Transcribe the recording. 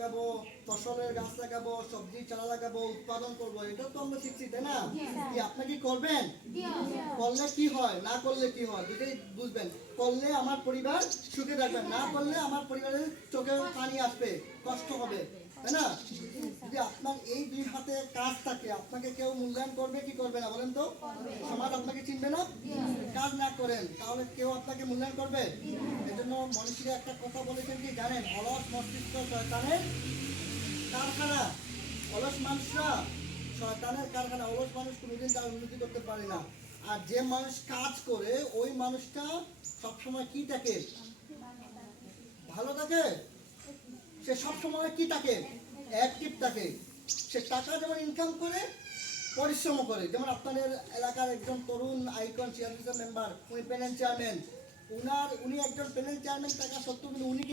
লাগাবো ফসলের গাছ লাগাবো সবজি চারা লাগাবো উৎপাদন করব এটাও তো আমরা শিখছি তাই না? কি আপনি কি করবেন? করলে কি হয়? না করলে কি হয়? দুটোই বুঝবেন। করলে আমার পরিবার সুখে থাকবে না করলে আমার পরিবারের চোখে পানি আসবে কষ্ট হবে তাই না? যদি আপনার এই দুই হাতে কাজ থাকে আপনাকে কেউ মূল্যায়ন করবে কি করবে না বলেন তো? সমাজ আপনাকে চিনবে না? কাজ না করেন, তাহলে কেউ আপনাকে মূল্যায়ন করবে? এজন্য মনীষীরা একটা কথা বলেছেন কি জানেন, অলস মস্তিষ্ক শয়তানের কারখানা। অলস মানুষরা শয়তানের কারখানা, অলস মানুষ কোনোদিন তার উন্নতি করতে পারে না। আর যে মানুষ কাজ করে, ওই মানুষটা সবসময় কি থাকে? ভালো থাকে? সে সবসময় কি থাকে? অ্যাক্টিভ থাকে। সে টাকা যেমন ইনকাম করে পরিশ্রম করে। যেমন আপনাদের এলাকার একজন তরুণ আইকন চেয়ারম্যান মেম্বার উনি প্যানেল চেয়ারম্যান উনার, উনি একজন প্যানেল চেয়ারম্যান টাকা সত্ত্বেও কিন্তু উনি